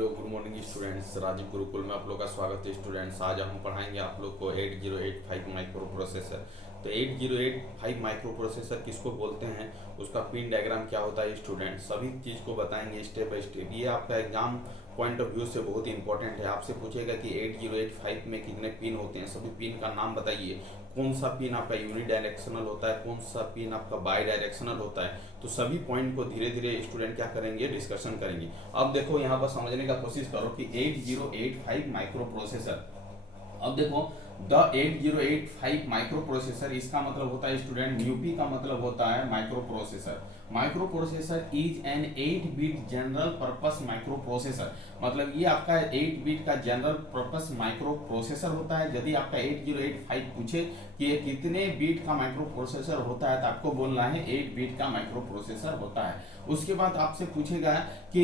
Hello good morning students, Rajiv Gurukul में आप लोग का स्वागत है। स्टूडेंट्स, आज हम पढ़ाएंगे आप लोग को 8085 माइक्रो प्रोसेसर। तो 8085 माइक्रो प्रोसेसर किसको बोलते हैं, उसका पिन डायग्राम क्या होता है, स्टूडेंट्स सभी चीज़ को बताएंगे स्टेप बाय स्टेप। ये आपका एग्जाम पॉइंट ऑफ व्यू से बहुत इंपॉर्टेंट है। आपसे पूछेगा कि 8085 में कितने पिन होते हैं, सभी पिन का नाम बताइए। कौन सा पिन आपका यूनि डायरेक्शनल होता है, कौन सा पिन आपका बाई डायरेक्शनल होता है। तो सभी पॉइंट को धीरे धीरे स्टूडेंट क्या करेंगे, डिस्कशन करेंगे। अब देखो यहाँ पर समझने का कोशिश करो कि 8085 माइक्रो प्रोसेसर। अब देखो द 8085 माइक्रो प्रोसेसर, इसका मतलब होता है स्टूडेंट, यूपी का मतलब होता है micro processor. Micro processor is an 8 bit general purpose micro processor. मतलब ये आपका 8 बिट का जनरल पर्पस माइक्रो प्रोसेसर होता है। यदि आपका 8085 पूछे कि ये कितने बिट का माइक्रो प्रोसेसर होता है, तो आपको बोलना है 8 बिट का माइक्रो प्रोसेसर होता है। उसके बाद आपसे पूछेगा कि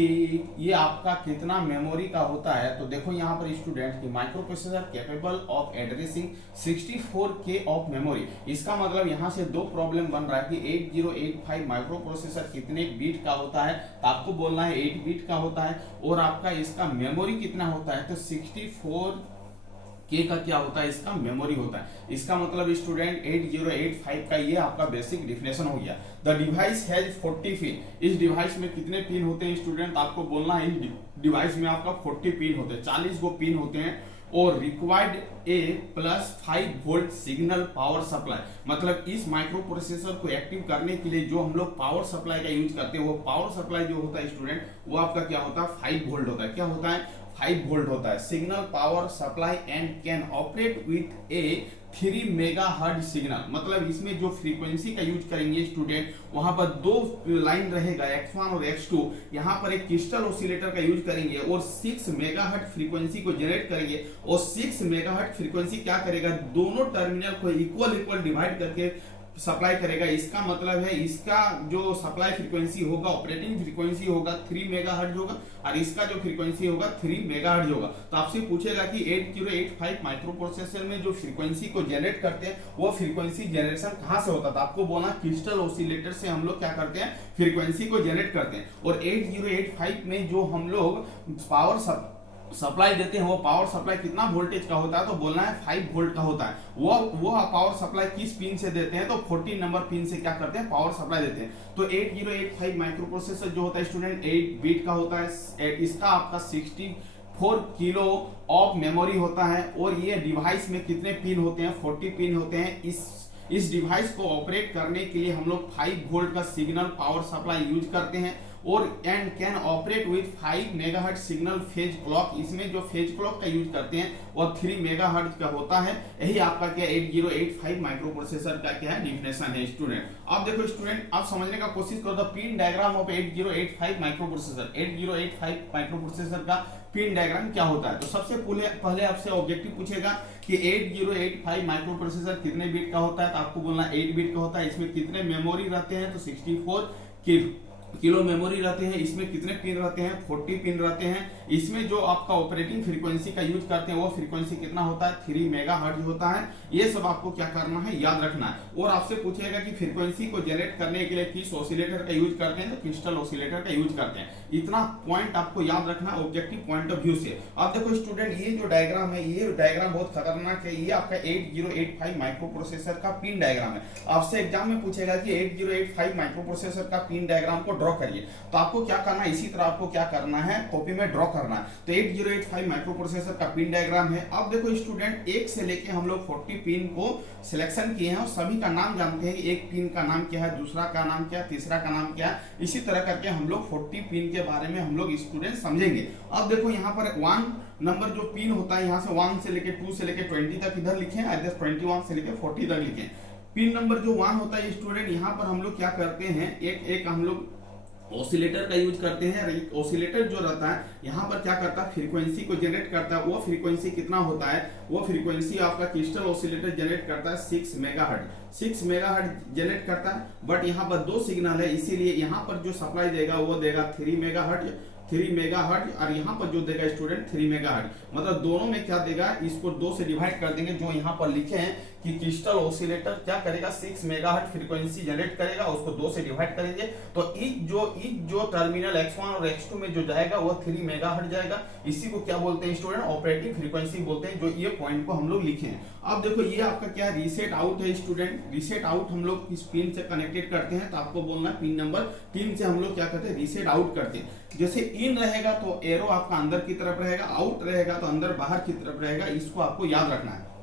ये आपका कितना मेमोरी का होता है। तो देखो यहाँ पर स्टूडेंट की micro processor capable of addressing 64K of memory. इसका मतलब यहाँ से दो प्रॉब्लम बन रहा है कि 8085 माइक्रो प्रोसेसर कितने बीट का होता है, तो आपको बोलना है 8 बीट का होता है। और आपका इसका मेमोरी कितना होता है, तो 64K का क्या होता है, इसका मेमोरी होता है। इसका मतलब स्टूडेंट 8085 का ये आपका बेसिक डिफिनेशन हो गया। The device has 40 pin. इस डिवाइस में कितने पिन होते हैं स्टूडेंट, आपको बोलना है इस डिवाइस में आपका 40 पिन होते हैं, 40 गो पिन होते हैं। और required A plus 5 volt signal power supply. मतलब इस माइक्रो प्रोसेसर को एक्टिव करने के लिए जो हम लोग पावर सप्लाई का यूज करते हैं, वो पावर सप्लाई जो होता है स्टूडेंट, वो आपका क्या होता है, 5 वोल्ट होता है। क्या होता है, 5 वोल्ट होता है। Signal power supply and can operate with A 3 megahertz signal. मतलब इसमें जो फ्रीक्वेंसी का यूज करेंगे स्टूडेंट, वहां पर दो लाइन रहेगा, X1 और X2। यहाँ पर एक क्रिस्टल ऑसिलेटर का यूज करेंगे और 6 मेगाहर्ट्ज फ्रीक्वेंसी को जनरेट करेंगे। और 6 मेगाहर्ट्ज फ्रीक्वेंसी क्या करेगा, दोनों टर्मिनल को इक्वल डिवाइड करके सप्लाई करेगा। इसका मतलब है इसका जो सप्लाई फ्रीक्वेंसी होगा, ऑपरेटिंग फ्रीक्वेंसी होगा 3 मेगाहर्ट्ज होगा, और इसका जो फ्रीक्वेंसी होगा 3 मेगाहर्ट्ज होगा। तो आपसे पूछेगा कि 8085 माइक्रो प्रोसेसर में जो फ्रीक्वेंसी को जनरेट करते हैं, वो फ्रीक्वेंसी जनरेशन कहां से होता था। आपको बोला क्रिस्टल ऑसिलेटर से हम लोग क्या करते हैं, फ्रीक्वेंसी को जनरेट करते हैं। और 8085 में जो हम लोग पावर सप्लाई देते हैं, वो पावर सप्लाई कितना वोल्टेज का होता है, तो बोलना है 5 वोल्ट का होता है। वो पावर सप्लाई किस पिन से देते हैं, तो 14 नंबर पिन से क्या करते हैं, पावर सप्लाई देते हैं। तो 8085 माइक्रो प्रोसेसर जो होता है स्टूडेंट 8 बिट का होता है। इसका आपका 64 किलो ऑफ मेमोरी होता है। और ये डिवाइस में कितने पिन होते हैं, 40 पिन होते हैं। इस डिवाइस को ऑपरेट करने के लिए हम लोग 5 वोल्ट का सिग्नल पावर सप्लाई यूज करते हैं। और and can operate with 5 megahertz signal phase clock. इसमें जो फेज क्लॉक का यूज करते हैं वो 3 मेगाहर्ट्ज का होता है। यही आपका क्या 8085 माइक्रो प्रोसेसर का क्या है, डिफिनेशन है स्टूडेंट। अब देखो स्टूडेंट, आप समझने का कोशिश करो the pin diagram of 8085 micro processor. 8085 micro processor का पिन डायग्राम क्या होता है। तो सबसे पहले आपसे ऑब्जेक्टिव पूछेगा कि 8085 माइक्रो प्रोसेसर कितने बिट का होता है, तो आपको बोलना 8 बिट का होता है। इसमें कितने मेमोरी रहते हैं, तो 64 किलो मेमोरी रहते हैं। इसमें कितने पिन रहते हैं, 40 पिन रहते हैं। इसमें जो आपका ऑपरेटिंग फ्रीक्वेंसी का यूज करते हैं, वो फ्रीक्वेंसी कितना होता है, 3 मेगाहर्ट्ज होता है। ये सब आपको क्या करना है, याद रखना है। और आपसे पूछेगा कि फ्रीक्वेंसी को जनरेट करने के लिए किस ऑसिलेटर का यूज करते हैं, तो क्रिस्टल ऑसिलेटर का यूज करते हैं। इतना पॉइंट आपको याद रखना है ऑब्जेक्टिव पॉइंट ऑफ व्यू से। अब देखो स्टूडेंट, ये जो डायग्राम है, ये डायग्राम बहुत खतरनाक है। ये आपका 8085 माइक्रो प्रोसेसर का पिन डायग्राम है। आपसे एग्जाम में पूछेगा कि 8085 माइक्रो प्रोसेसर का पिन डायग्राम को ड्रॉ करिए। तो आपको क्या करना है, इसी तरह आपको क्या करना है, कॉपी में ड्रॉ करना है। तो 8085 माइक्रो प्रोसेसर का पिन डायग्राम है। अब देखो स्टूडेंट, एक से लेके हम लोग 40 पिन को सिलेक्शन किए हैं और सभी का नाम जानते हैं। एक पिन का नाम क्या है, दूसरा का नाम क्या है, तीसरा का नाम क्या है। इसी तरह करके हम लोग 40 पिन के बारे में हम लोग स्टूडेंट समझेंगे। अब देखो यहाँ पर 1 नंबर जो पिन होता है, यहाँ से 1 से लेके 2 से लेके 20 तक इधर लिखे, 21 से लेके 40 तक लिखे। पिन नंबर जो 1 होता है स्टूडेंट, यहाँ पर हम लोग क्या करते हैं, एक हम लोग ऑसिलेटर का यूज करते हैं। ऑसिलेटर जो रहता है यहाँ पर क्या करता है, फ्रीक्वेंसी को जनरेट करता है। वो फ्रीक्वेंसी कितना होता है, वो फ्रीक्वेंसी आपका क्रिस्टल ऑसिलेटर जनरेट करता है 6 मेगाहर्ट्ज। 6 मेगाहर्ट्ज जनरेट करता है। बट यहाँ पर दो सिग्नल है, इसीलिए यहाँ पर जो सप्लाई देगा वो देगा 3 मेगाहर्ट्ज और यहाँ पर जो देगा स्टूडेंट 3 मेगाहर्ट्ज। मतलब दोनों में क्या देगा, इसको 2 से डिवाइड कर देंगे। जो यहाँ पर लिखे हैं कि क्रिस्टल ऑसिलेटर क्या करेगा 6 मेगाहर्ट्ज फ्रीक्वेंसी जनरेट करेगा, उसको 2 से डिवाइड करेंगे तो ईच जो टर्मिनल x1 और x2 में जो जाएगा वो 3 मेगाहर्ट्ज जाएगा। इसी को क्या बोलते हैं स्टूडेंट, ऑपरेटिंग फ्रीक्वेंसी बोलते हैं, जो ये पॉइंट को हम लोग लिखे हैं। अब देखो ये आपका क्या रीसेट आउट है स्टूडेंट, रीसेट आउट हम लोग इस पिन से कनेक्टेड करते हैं, तो आपको बोलना है पिन नंबर 3 से हम लोग क्या करते हैं, रीसेट आउट करते हैं। जैसे इन रहेगा तो एरो आपका अंदर की तरफ रहेगा, आउट रहेगा तो अंदर बाहर की तरफ रहेगा, इसको आपको याद रखना है।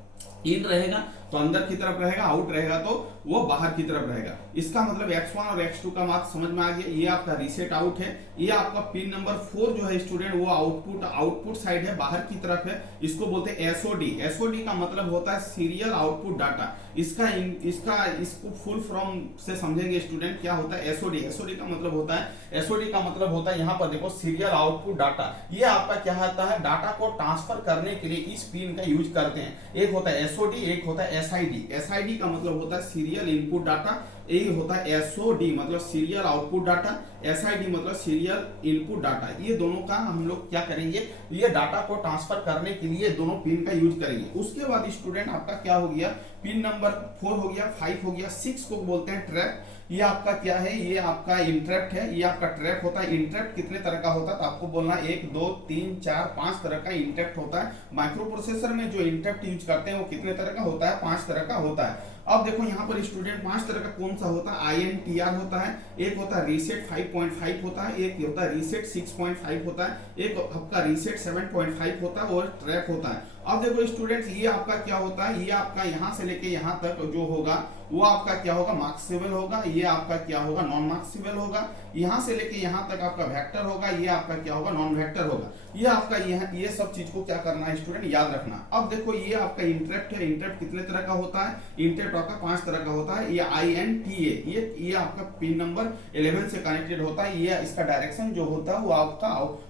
इन रहेगा तो अंदर की तरफ रहेगा, आउट रहेगा तो वो बाहर की तरफ रहेगा। इसका मतलब x1 और x2 का मार्क समझ में आ गया। ये आपका रीसेट आउट है। ये आपका पिन नंबर 4 जो है स्टूडेंट वो आउटपुट साइड है, बाहर की तरफ है, इसको बोलते हैं एसओडी। एसओडी का मतलब होता है सीरियल आउटपुट डाटा। इसको फुल फॉर्म से समझेंगे स्टूडेंट, क्या होता है एसओडी। एसओडी का मतलब होता है यहाँ पर देखो सीरियल आउटपुट डाटा। ये आपका क्या होता है, डाटा को ट्रांसफर करने के लिए इस पिन का यूज करते हैं। एक होता है एसओडी, एक होता है एसआईडी। एसआईडी का मतलब होता है सीरियल इनपुट डाटा, ये होता है एसओडी मतलब सीरियल आउटपुट डाटा, एसआईडी मतलब सीरियल इनपुट डाटा। ये दोनों का हम लोग क्या करेंगे, ये डाटा को ट्रांसफर करने के लिए दोनों पिन का यूज करेंगे। उसके बाद स्टूडेंट आपका क्या हो गया, पिन नंबर 4 हो गया, 5 हो गया, 6 को बोलते हैं ट्रैप। ये आपका क्या है, ये आपका इंटरप्ट है, ये आपका ट्रैप होता है। इंटरप्ट कितने तरह का होता है तो आपको बोलना 1 2 3 4 5 तरह का इंटरप्ट होता है। माइक्रो प्रोसेसर में जो इंटरप्ट यूज करते हैं वो कितने तरह का होता है, 5 तरह का होता है। अब देखो यहाँ पर स्टूडेंट 5 तरह का कौन सा होता है, INTR होता है, एक होता है रीसेट 5.5 होता है, एक होता है रीसेट 6.5 होता है, एक आपका रीसेट 7.5 होता है और ट्रैप होता है। अब देखो स्टूडेंट्स ये आपका क्या होता है, ये आपका यहाँ से लेके यहाँ तक जो होगा वो आपका क्या होगा, मार्क्सेबल होगा। ये आपका क्या होगा, नॉन मार्क्सेबल होगा। यहाँ से लेके यहाँ तक आपका वेक्टर होगा, ये आपका क्या होगा, नॉन वेक्टर होगा। ये आपका ये सब चीज को क्या करना है स्टूडेंट, याद रखना। अब देखो ये आपका इंटरप्ट है। इंटरप्ट कितने तरह का होता है, इंटरप्ट आपका 5 तरह का होता है। ये INTA ये आपका पिन नंबर 11 से कनेक्टेड होता है। ये इसका डायरेक्शन जो होता है वो आपका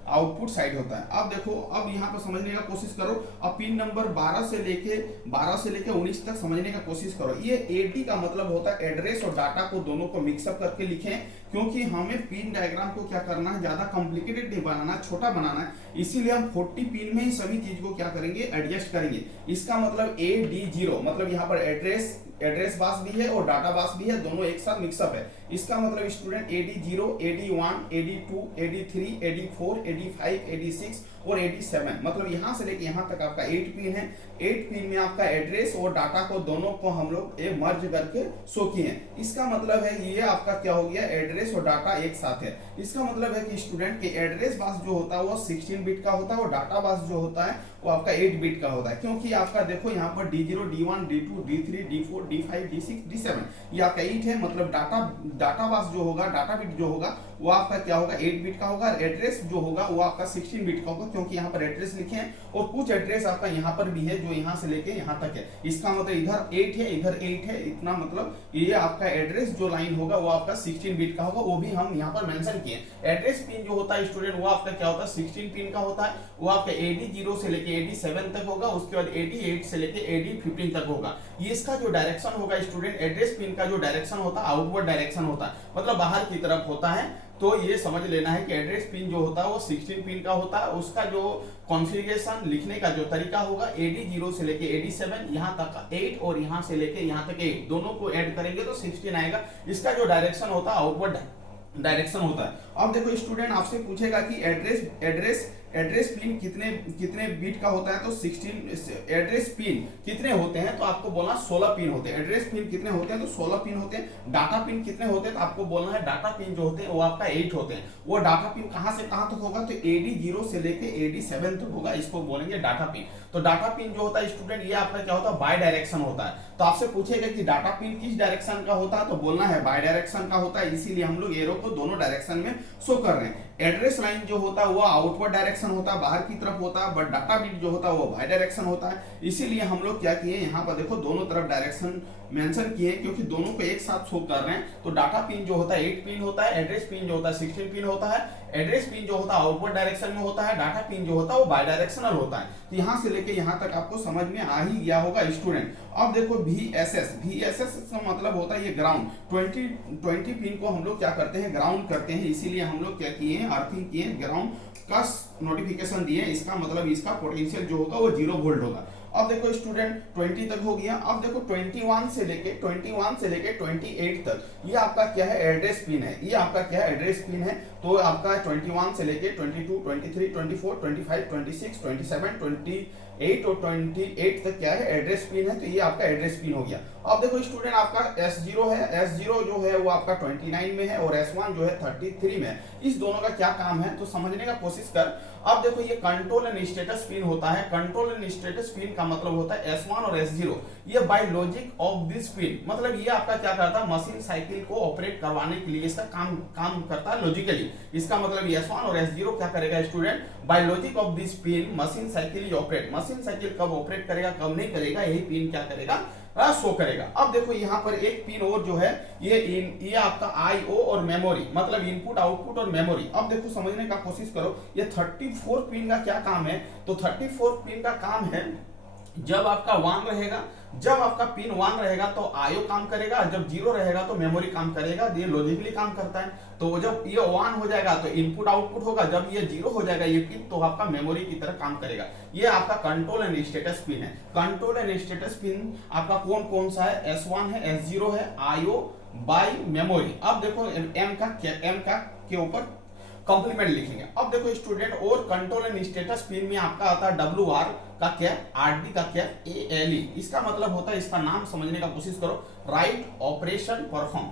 आउटपुट साइड होता है। अब देखो अब यहाँ पर समझने का कोशिश करो। अब पिन नंबर 12 से लेके 19 तक समझने का कोशिश करो। ये AD का मतलब होता है एड्रेस और डाटा को दोनों को मिक्सअप करके लिखें, क्योंकि हमें पिन डायग्राम को क्या करना है, ज्यादा कॉम्प्लिकेटेड नहीं बनाना, छोटा बनाना है। इसीलिए हम 40 पिन में ही सभी चीज को क्या करेंगे, एडजस्ट करेंगे। इसका मतलब AD0 मतलब यहाँ पर एड्रेस बास भी है और डाटा बास भी है, दोनों एक साथ मिक्सअप है। इसका मतलब student AD0 AD1 AD2 AD3 AD4 AD5 AD6 और AD7 मतलब यहाँ से लेके यहाँ तक आपका 8 पिन है। 8 पिन में आपका एड्रेस और डाटा को दोनों को हम लोग मर्ज करके शो किए हैं। इसका मतलब है ये आपका क्या हो गया, एड्रेस और डाटा एक साथ है। इसका मतलब है कि स्टूडेंट के एड्रेस बास जो होता है वो 16 बिट का होता है और डाटा बास जो होता है वो आपका 8 बिट का होता है। क्योंकि आपका देखो यहाँ पर D0 D1 D2 D3 D4 D5 D6 D7 ये आपका 8 है। मतलब डाटा बास जो होगा, डाटा बिट जो होगा वो आपका क्या होगा, 8 बिट का होगा। एड्रेस जो होगा वो आपका 16 बिट का होगा, क्योंकि यहाँ पर एड्रेस लिखे हैं और कुछ एड्रेस आपका यहाँ पर भी है जो यहाँ से लेके यहाँ तक है। इसका मतलब इधर 8 है, इधर 8 है, इतना मतलब ये आपका एड्रेस जो लाइन होगा वो आपका 16 बिट का होगा, वो भी हम यहाँ पर मेंशन किए। एड्रेस पिन जो होता है स्टूडेंट वो आपका क्या होता है, 16 पिन का होता है। वो आपका AD0 से लेके AD7 तक होगा, उसके बाद AD8 से लेके AD15 तक होगा। ये इसका जो डायरेक्शन होगा स्टूडेंट, एड्रेस पिन का जो डायरेक्शन होता है आउटवर्ड डायरेक्शन होता है, मतलब बाहर की तरफ होता है। तो ये समझ लेना है कि एड्रेस पिन जो होता है वो 16 पिन का होता है। उसका जो कॉन्फ़िगरेशन लिखने का जो तरीका होगा, AD0 से लेके AD7 यहाँ तक 8 और यहाँ से लेके यहाँ तक 8 दोनों को ऐड करेंगे तो 16 आएगा। इसका जो डायरेक्शन होता है आउटवर्ड डायरेक्शन होता है। अब देखो स्टूडेंट आपसे पूछेगा कि एड्रेस पिन कितने बिट का होता है, तो 16 एड्रेस पिन कितने होते हैं तो आपको बोलना 16 पिन होते हैं। एड्रेस पिन कितने होते हैं तो 16 पिन होते हैं। डाटा पिन कितने होते हैं तो आपको बोलना है डाटा पिन जो होते हैं वो आपका 8 होते हैं। वो डाटा पिन कहां से कहां तक होगा तो AD0 से लेके AD7 तक होगा, इसको बोलेंगे डाटा पिन। तो डाटा पिन जो होता है स्टूडेंट ये आपका क्या होता है, बाय डायरेक्शन होता है। तो आपसे पूछेगा कि डाटा पिन किस डायरेक्शन का होता है तो बोलना है बाय डायरेक्शन का होता है। इसीलिए हम लोग एरो को दोनों डायरेक्शन में शो कर रहे हैं। एड्रेस लाइन जो होता है वो आउटवर्ड डायरेक्शन होता है, बाहर की तरफ होता है, बट डाटा बिट जो होता है वो बाय डायरेक्शन होता है। इसीलिए हम लोग क्या किए, यहाँ पर देखो दोनों तरफ डायरेक्शन मेंशन किए, क्योंकि दोनों को एक साथ शो कर रहे हैं। तो डाटा पिन जो होता है 8 पिन होता है, एड्रेस पिन जो होता है 16 पिन होता है। एड्रेस पिन जो होता है आउटवर्ड डायरेक्शन में होता है, डाटा पिन जो होता है वो बाय डायरेक्शनल होता है। तो यहाँ से लेके यहाँ तक आपको समझ में आ ही गया होगा स्टूडेंट। अब देखो VSS का मतलब होता है ये ग्राउंड। 20 पिन को हम लोग क्या करते हैं, ग्राउंड करते हैं। इसीलिए हम लोग क्या किए हैं, अर्थिंग किए, ग्राउंड का नोटिफिकेशन दिए। इसका मतलब इसका पोटेंशियल जो होगा वो 0 वोल्ट होगा। अब देखो स्टूडेंट 20 तक हो गया। अब देखो 21 से लेके 28 तक ये आपका क्या है, एड्रेस पिन है। ये आपका क्या है, एड्रेस पिन है। तो आपका 21 से लेके 22, 23, 24, 25, 26, 27, 28 और 28 तक क्या है, एड्रेस पिन है। तो ये आपका एड्रेस पिन हो गया। अब देखो स्टूडेंट आपका S0 है, S0 जो है वो आपका 29 में है और S1 जो है 33 में है। इस दोनों का क्या काम है तो समझने का कोशिश कर। अब देखो ये कंट्रोल एंड स्टेटस पिन होता है। कंट्रोल एंड स्टेटस पिन का मतलब होता है S1 और S0। ये by logic of this pin, मतलब ये आपका क्या करता है, मशीन साइकिल को ऑपरेट करवाने के लिए इसका काम करता है लॉजिकली। इसका मतलब S1 और S0 क्या करेगा student, by logic of this pin machine cycle operate. Machine cycle कब ऑपरेट करेगा कब नहीं करेगा, यही पिन क्या करेगा, शो करेगा। अब देखो यहाँ पर एक पिन और जो है ये आपका IO और मेमोरी, मतलब इनपुट आउटपुट और मेमोरी। अब देखो समझने का कोशिश करो, ये 34 पिन का क्या काम है। तो 34 पिन का काम है, जब आपका 1 रहेगा, जब आपका पिन 1 रहेगा तो IO काम करेगा, जब 0 रहेगा तो मेमोरी काम करेगा। ये लॉजिकली काम करता है। तो जब ये 1 हो जाएगा तो इनपुट आउटपुट होगा, जब ये 0 हो जाएगा ये पिन तो आपका मेमोरी की तरह काम करेगा। ये आपका कंट्रोल एंड स्टेटस पिन है। कंट्रोल एंड स्टेटस पिन आपका कौन कौन सा है, S1 है, S0 है, IO बाय मेमोरी। अब देखो M का के ऊपर कॉम्प्लीमेंट लिखेंगे। अब देखो स्टूडेंट और कंट्रोल एंड स्टेटस पिन में आपका आता है WR का क्या, RD का क्या, ALE। इसका मतलब होता है, इसका नाम समझने का कोशिश करो, राइट ऑपरेशन परफॉर्म।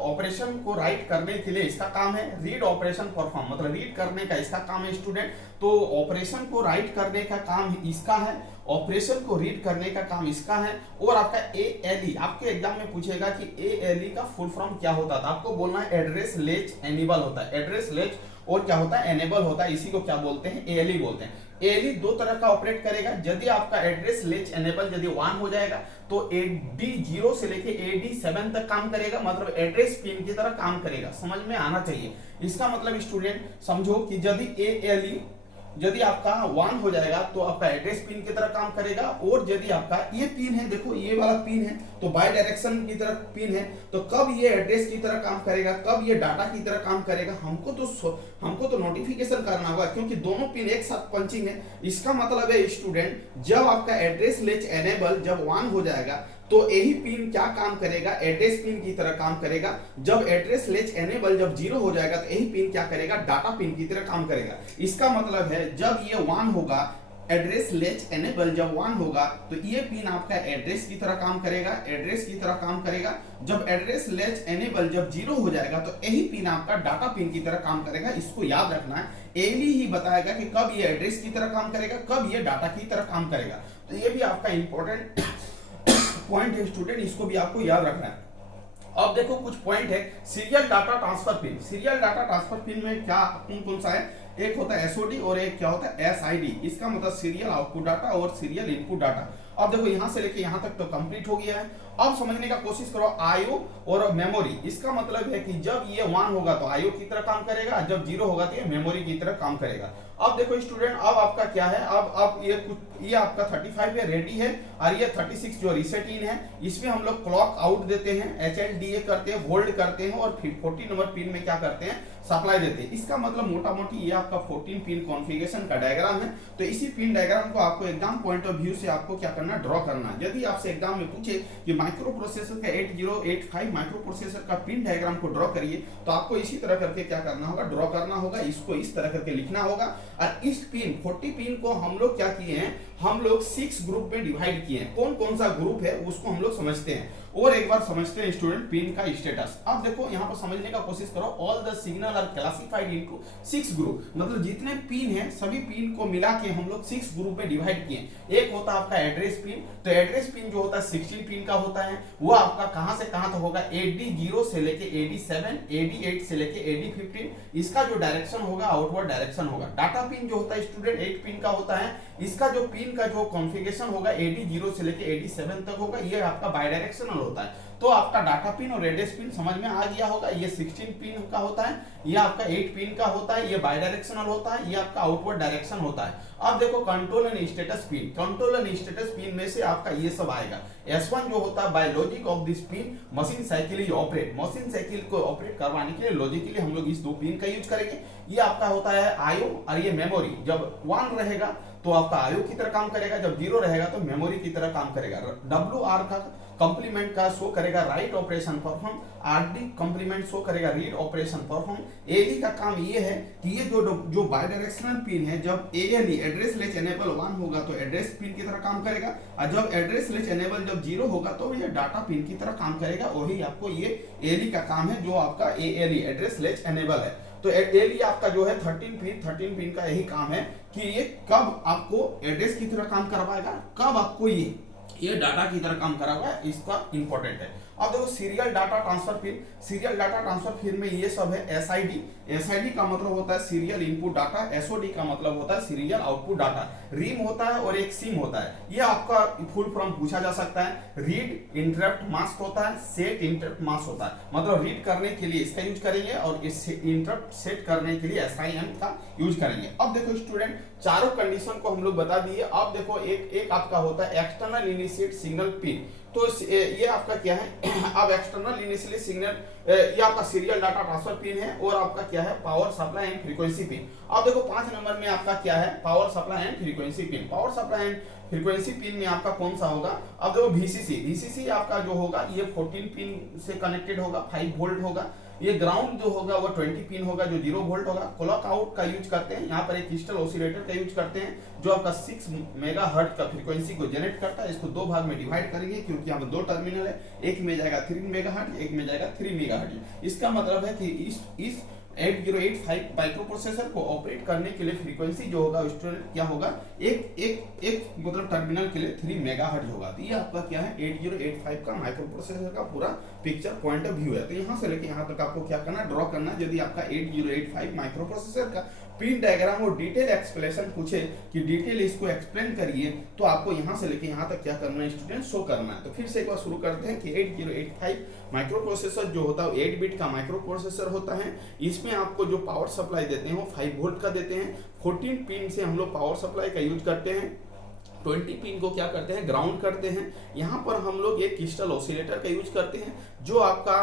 ऑपरेशन को राइट करने के लिए इसका काम है। रीड ऑपरेशन परफॉर्म मतलब रीड करने का इसका काम है स्टूडेंट। तो ऑपरेशन को राइट करने का काम इसका है, ऑपरेशन को रीड करने का काम इसका है। और आपका ALE, आपके एग्जाम में पूछेगा कि ALE का फुल फॉर्म क्या होता था, आपको बोलना है एड्रेस लेच एनेबल होता है। एड्रेस लेच और क्या होता है, एनेबल होता है। इसी को क्या बोलते हैं, ALE बोलते हैं। ALE दो तरह का ऑपरेट करेगा। यदि आपका एड्रेस लेच एनेबल यदि 1 हो जाएगा तो AD0 से लेके AD7 तक काम करेगा, मतलब एड्रेस पिन की तरह काम करेगा। समझ में आना चाहिए। इसका मतलब स्टूडेंट समझो कि यदि ALE यदि आपका 1 हो जाएगा तो आपका एड्रेस पिन की तरह काम करेगा। और यदि आपका ये पिन है, देखो ये वाला पिन है तो बाय डायरेक्शन की तरह पिन है, तो कब ये एड्रेस की तरह काम करेगा, कब ये डाटा की तरह काम करेगा, हमको तो नोटिफिकेशन करना होगा, क्योंकि दोनों पिन एक साथ पंचिंग है। इसका मतलब है स्टूडेंट, जब आपका एड्रेस लेच एनेबल जब 1 हो जाएगा तो यही पिन क्या काम करेगा, एड्रेस पिन की तरह काम करेगा। जब एड्रेस लेच एनेबल जब 0 हो जाएगा तो यही पिन क्या करेगा, डाटा पिन की तरह काम करेगा। इसका मतलब है जब ये 1 होगा, एड्रेस लेच एनेबल जब 1 होगा तो ये पिन आपका एड्रेस की तरह काम करेगा, एड्रेस की तरह काम करेगा। जब एड्रेस लेच एनेबल जब 0 हो जाएगा तो यही पिन आपका डाटा पिन की तरह काम करेगा। इसको याद रखना है। ALE ही बताएगा कि कब ये एड्रेस की तरह काम करेगा, कब ये डाटा की तरह काम करेगा। तो ये भी आपका इंपॉर्टेंट पॉइंट है स्टूडेंट, इसको भी आपको याद रखना है। अब देखो कुछ पॉइंट है। Serial data transfer pin. Serial data transfer pin में क्या कौन कौन सा है, एक होता है SOD और एक क्या होता है SID। इसका मतलब सीरियल आउटपुट डाटा और सीरियल इनपुट डाटा। अब देखो यहां से लेके यहां तक तो कंप्लीट हो गया है। अब समझने का कोशिश करो IO और मेमोरी। इसका मतलब है कि जब ये 1 होगा तो IO की तरह काम करेगा, जब 0 होगा तो ये मेमोरी की तरह काम करेगा। अब देखो स्टूडेंट, अब आपका क्या है, अब ये आपका 35 है, रेडी है, और ये 36 जो रीसेट इन है, इसमें हम लोग क्लॉक आउट देते हैं, HLDA करते हैं, होल्ड करते हैं, और फिर 40 नंबर पिन में क्या करते हैं, सप्लाई देते हैं। इसका मतलब मोटा मोटी ये आपका 14 पिन कॉन्फ़िगरेशन का डायग्राम है। तो इसी पिन डायग्राम को आपको एग्जाम पॉइंट ऑफ व्यू से आपको क्या करना, ड्रॉ करना। यदि आपसे एग्जाम में पूछे कि माइक्रो प्रोसेसर का 8085 माइक्रो प्रोसेसर का पिन डायग्राम को ड्रॉ करिए, तो आपको इसी तरह करके क्या करना होगा, ड्रॉ करना होगा। इसको इस तरह करके लिखना होगा। और इस पिन 40 पिन को हम लोग क्या किए हैं, हम लोग 6 ग्रुप में डिवाइड किए हैं। कौन कौन सा ग्रुप है उसको हम लोग समझते हैं। और एक बार समझते हैं स्टूडेंट पिन का स्टेटस। अब देखो यहाँ पर समझने का कोशिश करो। All the signal are classified into 6 group, मतलब जितने पिन हैं सभी पिन को मिला के हम लोग 6 ग्रुप में डिवाइड किए। एक होता है आपका एड्रेस पिन। तो एड्रेस पिन जो होता है 16 पिन का होता है। वो आपका कहां से कहां तक होगा, AD0 से लेके AD7, AD8 से लेके AD15। इसका जो डायरेक्शन होगा आउटवर्ड डायरेक्शन होगा। डाटा पिन जो होता है स्टूडेंट 8 पिन का होता है। इसका जो पिन का जो कॉन्फ़िगरेशन होगा AD0 से लेके AD7 तक होगा। ये आपका बाई डायरेक्शनल होता है। तो आपका डाटा पिन और एड्रेस पिन समझ में आ गया होगा। ये 16 पिन का होता है, ये आपका 8 पिन का होता है, ये बाई डायरेक्शनल होता है, ये आपका आउटवर्ड डायरेक्शन होता है। अब देखो control and status pin, control and status pin में से आपका ये सब आएगा। S1 जो होता है by logic of this pin machine cycle operate, machine cycle को ऑपरेट करवाने के लिए लॉजिकली हम लोग इस दो पिन का यूज करेंगे। ये आपका होता है IO और ये मेमोरी। जब 1 रहेगा तो आपका IO की तरह काम करेगा, जब 0 रहेगा तो मेमोरी की तरह काम करेगा। WR का कंप्लीमेंट का शो करेगा write operation perform, RD complement show करेगा रीड ऑपरेशन परफॉर्म। ALE का काम ये है कि ये जो बाई डायरेक्शनल पिन है, जब ALE एड्रेस लेच एनेबल 1 होगा तो एड्रेस पिन की तरह काम करेगा, और जब एड्रेस लेच एनेबल जब 0 होगा तो ये डाटा पिन की तरह काम करेगा। वही आपको ये ALE का काम है, जो आपका ALE एड्रेस लेच एनेबल है। तो ALE आपका जो है 13 पिन का यही काम है कि ये कब आपको एड्रेस की तरह काम करवाएगा, कब आपको ये डाटा की तरह काम कराएगा, इसका इंपॉर्टेंट है। अब देखो serial data transfer pin, serial data transfer pin में ये सब है। SID का मतलब होता है सीरियल इनपुट डाटा, SOD का मतलब होता है सीरियल आउटपुट डाटा, RIM होता है और एक SIM होता है। ये आपका फुल फॉर्म पूछा जा सकता है। रीड इंटरप्ट मास्क होता है, सेट इंटरप्ट मास्क होता है, मतलब रीड करने के लिए इसका यूज करेंगे और इस इंटरप्ट सेट करने के लिए SIM का यूज करेंगे। अब देखो स्टूडेंट, चारों कंडीशन को हम लोग बता दिए। अब देखो एक आपका होता है एक्सटर्नल इनिशिएट सिग्नल पिन। तो ये आपका क्या है, अब एक्सटर्नल इनिशियली सिग्नल, ये आपका सीरियल डाटा ट्रांसफर पिन है, और आपका क्या है power supply and frequency pin. अब देखो 5 नंबर में आपका क्या है power supply and frequency pin. Power supply and frequency pin में आपका कौन सा होगा, अब देखो VCC आपका जो होगा ये 14 पिन से कनेक्टेड होगा, 5 वोल्ट होगा। ये ग्राउंड जो होगा वो 20 पिन होगा, जो 0 वोल्ट होगा। क्लॉक आउट का यूज करते हैं, यहाँ पर एक क्रिस्टल ऑसिलेटर का यूज करते हैं, जो आपका 6 मेगाहर्ट्ज का फ्रीक्वेंसी को जनरेट करता है। इसको 2 भाग में डिवाइड करेंगे, क्योंकि यहाँ पर 2 टर्मिनल है, एक में जाएगा 3 मेगाहर्ट्ज, एक में जाएगा 3 मेगाहर्ट्ज। इसका मतलब है कि इस 8085 माइक्रो प्रोसेसर को ऑपरेट करने के लिए फ्रीक्वेंसी जो होगा स्टूडेंट क्या होगा, एक मतलब टर्मिनल के लिए 3 मेगाहर्ट्ज होगा। तो ये आपका क्या है 8085 का माइक्रो प्रोसेसर का पूरा पिक्चर पॉइंट ऑफ व्यू है। तो यहाँ से लेके यहाँ तक आपको क्या करना, ड्रॉ करना। यदि आपका 8085 माइक्रो प्रोसेसर का पिन डायग्राम और डिटेल एक्सप्लेनेशन पूछे कि डिटेल इसको एक्सप्लेन करिए, तो आपको यहाँ से लेके यहाँ तक क्या करना है स्टूडेंट, शो करना है। तो फिर से एक बार शुरू करते हैं कि 8085 माइक्रो प्रोसेसर जो होता है 8 बिट का माइक्रो प्रोसेसर होता है। इसमें आपको जो पावर सप्लाई देते हैं वो 5 वोल्ट का देते हैं। 14 पिन से हम लोग पावर सप्लाई का यूज करते हैं, 20 पिन को क्या करते हैं ग्राउंड करते हैं। यहाँ पर हम लोग एक क्रिस्टल ऑसिलेटर का यूज करते हैं, जो आपका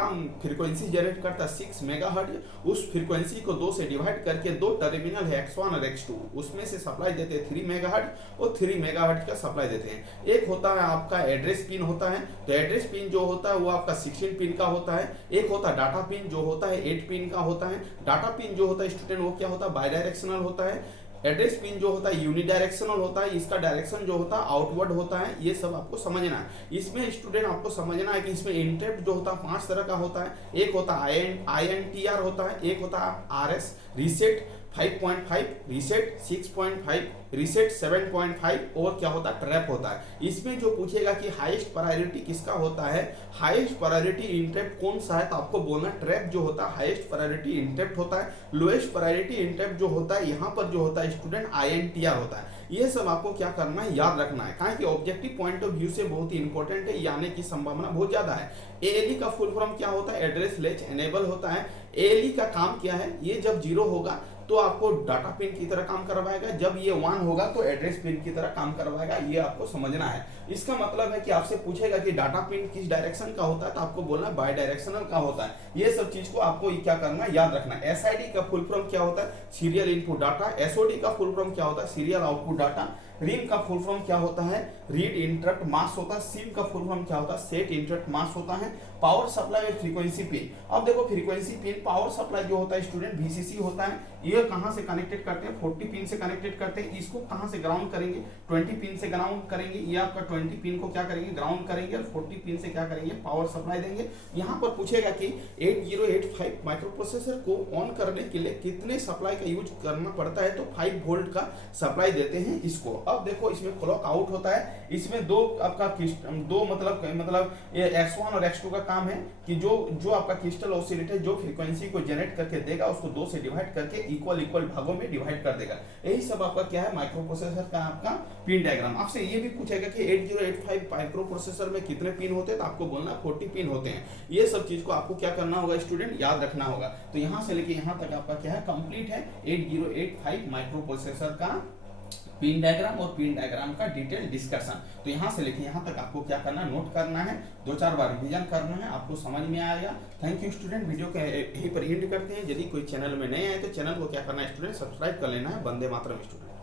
फ्रीक्वेंसी जनरेट करता है 6 मेगाहर्ट्ज। उस फ्रीक्वेंसी को 2 से डिवाइड करके 2 टर्मिनल है X1 और X2, उसमें से सप्लाई देते हैं 3 मेगाहर्ट्ज और 3 मेगाहर्ट्ज का सप्लाई देते हैं। एक होता है आपका एड्रेस पिन होता है, तो एड्रेस पिन जो होता है वो आपका 16 पिन का होता है। एक होता है डाटा पिन जो होता है 8 पिन का होता है। डाटा पिन जो होता है स्टूडेंट वो क्या होता है बाई डायरेक्शनल होता है। एड्रेस पिन जो होता है यूनिडायरेक्शनल होता है, इसका डायरेक्शन जो होता है आउटवर्ड होता है। ये सब आपको समझना है। इसमें स्टूडेंट आपको समझना है कि इसमें इंटरप्ट जो होता है 5 तरह का होता है। एक होता है INTR होता है, एक होता है RS रीसेट 5.5, रीसेट 6.5, रीसेट 7.5 और क्या होता है ट्रैप होता है। इसमें जो पूछेगा कि हाईएस्ट प्रायोरिटी किसका होता है, हाईएस्ट प्रायोरिटी इंटरप्ट कौन सा है, तो आपको बोलना ट्रैप जो होता है हाईएस्ट प्रायोरिटी इंटरप्ट होता है। लोएस्ट प्रायोरिटी इंटरप्ट जो होता है यहाँ पर जो होता है स्टूडेंट INTR होता है। ये सब आपको क्या करना है याद रखना है, कारण कि ऑब्जेक्टिव पॉइंट ऑफ व्यू से बहुत ही इंपॉर्टेंट है, आने की संभावना बहुत ज्यादा है। ALE का फुल फॉर्म क्या होता है एड्रेस लेच एनेबल होता है। ALE का काम क्या है, ये जब 0 होगा तो आपको डाटा पिन की तरह काम करवाएगा, जब ये 1 होगा तो एड्रेस पिन की तरह काम करवाएगा। ये आपको समझना है। इसका मतलब है कि आपसे पूछेगा कि डाटा पिन किस डायरेक्शन का होता है, तो आपको बोलना बाई डायरेक्शनल का होता है। ये सब चीज को आपको क्या करना है याद रखना है। SID का फुल फॉर्म क्या होता है सीरियल इनपुट डाटा। SOD का फुल फॉर्म क्या होता है सीरियल आउटपुट डाटा। RIM का फुल फॉर्म क्या होता है रीड इंटरप्ट मास्क होता है। SIM का फुल फॉर्म क्या होता है सेट इंटरप्ट मास्क होता है। पावर सप्लाई और फ्रीक्वेंसी पिन, अब देखो फ्रीक्वेंसी पिन पावर सप्लाई जो होता है स्टूडेंट VCC होता है। ये कहां से कनेक्टेड करते हैं 40 पिन से कनेक्टेड करते हैं। इसको कहां से ग्राउंड करेंगे 20 पिन से ग्राउंड करेंगे। ये आपका 20 पिन को क्या करेंगे ग्राउंड करेंगे और 40 पिन से क्या करेंगे पावर सप्लाई देंगे। यहाँ पर पूछेगा कि 8085 माइक्रो प्रोसेसर को ऑन करने के लिए कितने सप्लाई का यूज करना पड़ता है, तो 5 वोल्ट का सप्लाई देते हैं इसको। अब देखो इसमें क्लॉक आउट होता है, इसमें दो आपका दो मतलब ये x1 और x2 का काम है कि जो आपका क्रिस्टल ऑसिलेटर जो फ्रीक्वेंसी को जनरेट करके देगा उसको दो से डिवाइड करके इक्वल इक्वल भागों में डिवाइड कर देगा। यही सब आपका क्या है माइक्रो प्रोसेसर का आपका पिन डायग्राम। आपसे ये भी पूछेगा कि 8085 माइक्रो प्रोसेसर में कितने पिन होते हैं, तो आपको बोलना 40 पिन होते हैं। ये सब चीज को आपको क्या करना होगा स्टूडेंट, याद रखना होगा। तो यहाँ से लेके यहाँ तक आपका क्या है कंप्लीट है 8085 माइक्रो प्रोसेसर का पिन डायग्राम और पिन डायग्राम का डिटेल डिस्कशन। तो यहाँ से लेके यहाँ तक आपको क्या करना है, नोट करना है, 2-4 बार रिवीजन करना है, आपको समझ में आएगा। थैंक यू स्टूडेंट, वीडियो को यहीं पर एंड करते हैं। यदि कोई चैनल में नए आए तो चैनल को क्या करना है स्टूडेंट, सब्सक्राइब कर लेना है। वंदे मातरम स्टूडेंट।